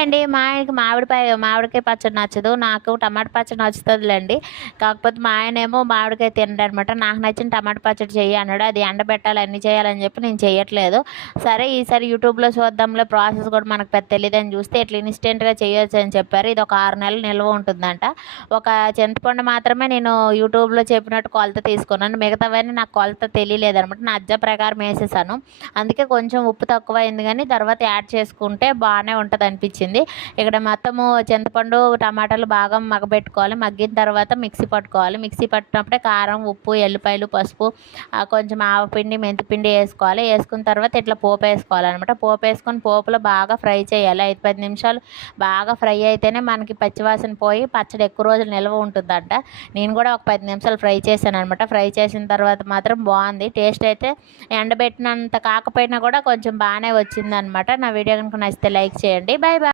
అండి. మా ఆయనకి మామిడికాయ పచ్చడి నచ్చదు. నాకు టమాటా పచ్చడి నచ్చుతదిలేండి. కాకపోతే మా ఆయనేమో మామిడికాయ తినడనమాట. నాకు నచ్చిన టమాటా పచ్చడి చెయ్యి అన్నాడు. అది ఎండబెట్టాలి అన్నీ చేయాలని చెప్పి నేను చెయ్యట్లేదు. సరే ఈసారి యూట్యూబ్‌లో చూద్దాంలే, ప్రాసెస్ కూడా మనకు పెద్ద తెలీదని చూస్తే ఇట్లా ఇన్‌స్టెంట్‌గా చేయొచ్చు అని చెప్పారు. ఇది ఒక 6 నెలలు నిల్వ ఉంటుందంట. ఒక చింతపండు మాత్రమే నేను యూట్యూబ్‌లో చెప్పినట్టు కొలత తీసుకున్నాను. మిగతావన్నీ నాకు కొలత తెలియలేదనమాట. నా అజ్జ ప్రకారం ఏసేసాను. అందుకే కొంచెం ఉప్పు తక్కువయింది గానీ తర్వాత యాడ్ చేసుకుంటే బానే ఉంటదనిపిచ్చింది. ఇక్కడ మొత్తము చింతపండు, టమాటాలు బాగా మగ్గబెట్టుకోవాలి. మగ్గిన తర్వాత మిక్సీ పట్టుకోవాలి. మిక్సీ పట్టినప్పుడే కారం, ఉప్పు, ఎల్లిపాయలు, పసుపు, కొంచెం ఆవపిండి, మెంతిపిండి ఏసుకోవాలి. ఏసుకున్న తర్వాత ఇట్లా పోపేసుకోవాలనమాట. పోపేసుకొని పోపులో బాగా ఫ్రై చేయాలి. 5, 10 నిమిషాలు బాగా ఫ్రై అయితేనే మనకి పచ్చివాసన పోయి పచ్చడి ఎక్కువ రోజులు నిల్వ ఉంటుందంట. నేను కూడా ఒక 10 నిమిషాలు ఫ్రై చేశాననమాట. ఫ్రై చేసిన తర్వాత మాత్రం బాగుంది. టేస్ట్ అయితే ఎండబెట్టినంత కాకపోయినా కూడా కొంచెం బాగానే వచ్చిందనమాట. నా వీడియో కనుక నచ్చితే లైక్ చేయండి. Bye bye.